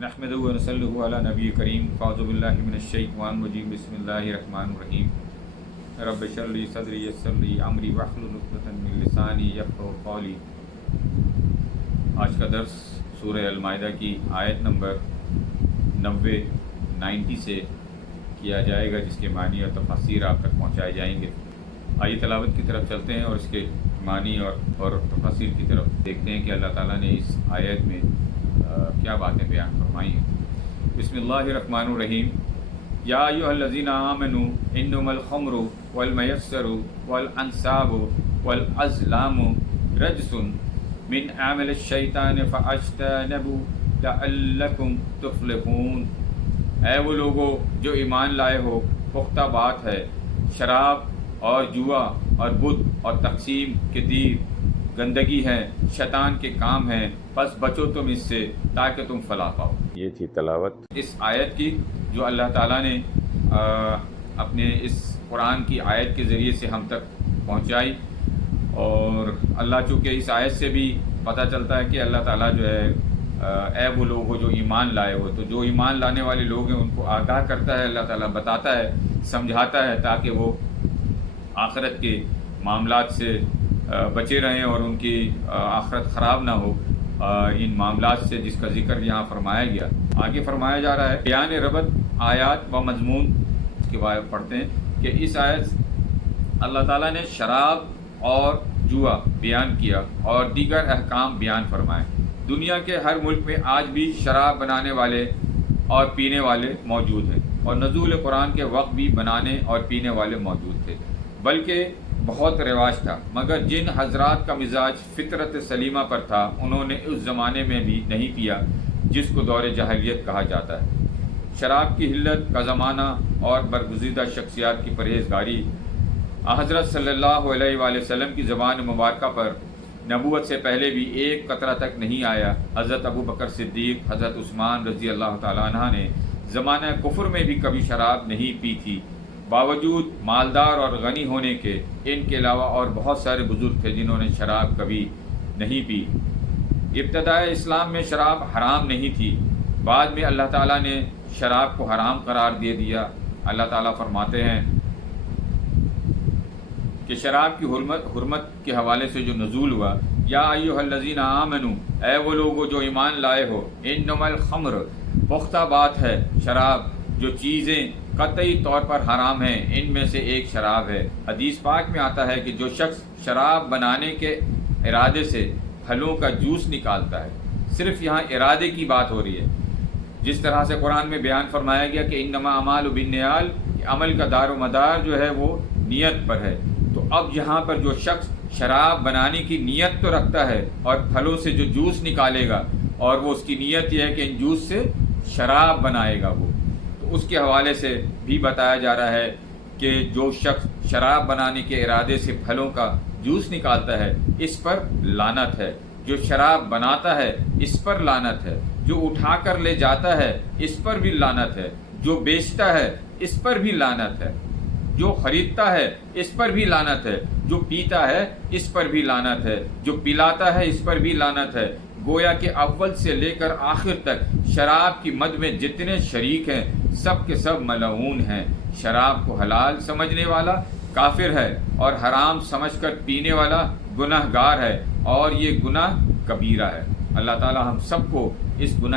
نحمدہ و نصلی علی نبی کریم فاعوذ باللہ من الشیطان الرجیم بسم اللہ الرحمن الرحیم رب اشرح لی صدری یسر لی امری واحلل عقدۃ من لسانی یفقہوا قولی۔ آج کا درس سورہ المائدہ کی آیت نمبر 90 سے کیا جائے گا، جس کے معنی اور تفاسیر آپ تک پہنچائے جائیں گے۔ آئیے تلاوت کی طرف چلتے ہیں اور اس کے معنی اور تفاسیر کی طرف دیکھتے ہیں کہ اللہ تعالیٰ نے اس آیت میں کیا باتیں بیان فرمائی ہیں۔ بسم اللہ الرحمن الرحیم۔ یا ایھا الذین آمنوا انما الخمر والمیسر والانصاب والازلام رجس من عمل الشیطان فاجتنبوا لعلکم تفلحون۔ اے وہ لوگوں جو ایمان لائے ہو، پختہ بات ہے، شراب اور جوا اور بت اور تقسیم کے تیر گندگی ہے، شیطان کے کام ہیں، بس بچو تم اس سے تاکہ تم فلاح پاؤ۔ یہ تھی تلاوت اس آیت کی جو اللہ تعالیٰ نے اپنے اس قرآن کی آیت کے ذریعے سے ہم تک پہنچائی، اور اللہ چونکہ اس آیت سے بھی پتہ چلتا ہے کہ اللہ تعالیٰ جو ہے اے وہ لوگ ہو جو ایمان لائے ہو، تو جو ایمان لانے والے لوگ ہیں ان کو آگاہ کرتا ہے اللہ تعالیٰ، بتاتا ہے، سمجھاتا ہے تاکہ وہ آخرت کے معاملات سے بچے رہیں اور ان کی آخرت خراب نہ ہو ان معاملات سے، جس کا ذکر یہاں فرمایا گیا۔ آگے فرمایا جا رہا ہے بیان ربط آیات و مضمون کے بارے میں پڑھتے ہیں کہ اس آیت اللہ تعالیٰ نے شراب اور جوا بیان کیا اور دیگر احکام بیان فرمائے۔ دنیا کے ہر ملک میں آج بھی شراب بنانے والے اور پینے والے موجود ہیں، اور نزول قرآن کے وقت بھی بنانے اور پینے والے موجود تھے، بلکہ بہت رواج تھا، مگر جن حضرات کا مزاج فطرت سلیمہ پر تھا انہوں نے اس زمانے میں بھی نہیں پیا جس کو دور جاہلیت کہا جاتا ہے۔ شراب کی حلت کا زمانہ اور برگزیدہ شخصیات کی پرہیزگاری حضرت صلی اللہ علیہ وآلہ وسلم کی زبان مبارکہ پر نبوت سے پہلے بھی ایک قطرہ تک نہیں آیا۔ حضرت ابو بکر صدیق، حضرت عثمان رضی اللہ تعالیٰ عنہ نے زمانہ کفر میں بھی کبھی شراب نہیں پی تھی، باوجود مالدار اور غنی ہونے کے۔ ان کے علاوہ اور بہت سارے بزرگ تھے جنہوں نے شراب کبھی نہیں پی۔ ابتدائے اسلام میں شراب حرام نہیں تھی، بعد میں اللہ تعالیٰ نے شراب کو حرام قرار دے دیا۔ اللہ تعالیٰ فرماتے ہیں کہ شراب کی حرمت کے حوالے سے جو نزول ہوا، یا ایھا الذین آمنوا، اے وہ لوگوں جو ایمان لائے ہو، انما الخمر، پختہ بات ہے، شراب، جو چیزیں قطعی طور پر حرام ہیں ان میں سے ایک شراب ہے۔ حدیث پاک میں آتا ہے کہ جو شخص شراب بنانے کے ارادے سے پھلوں کا جوس نکالتا ہے، صرف یہاں ارادے کی بات ہو رہی ہے، جس طرح سے قرآن میں بیان فرمایا گیا کہ انما اعمال بالنیات، عمل کا دار و مدار جو ہے وہ نیت پر ہے۔ تو اب یہاں پر جو شخص شراب بنانے کی نیت تو رکھتا ہے اور پھلوں سے جو جوس نکالے گا، اور وہ اس کی نیت یہ ہے کہ ان جوس سے شراب بنائے گا وہ، تو اس کے حوالے سے بھی بتایا جا رہا ہے کہ جو شخص شراب بنانے کے ارادے سے پھلوں کا جوس نکالتا ہے اس پر لعنت ہے، جو شراب بناتا ہے اس پر لعنت ہے، جو اٹھا کر لے جاتا ہے اس پر بھی لعنت ہے، جو بیچتا ہے اس پر بھی لعنت ہے، جو خریدتا ہے اس پر بھی لعنت ہے، جو پیتا ہے اس پر بھی لعنت ہے، جو پلاتا ہے اس پر بھی لعنت ہے۔ گویا کہ اول سے لے کر آخر تک شراب کی مد میں جتنے شریک ہیں سب کے سب ملعون ہیں۔ شراب کو حلال سمجھنے والا کافر ہے، اور حرام سمجھ کر پینے والا گناہ گار ہے، اور یہ گناہ کبیرہ ہے۔ اللہ تعالی ہم سب کو اس گناہ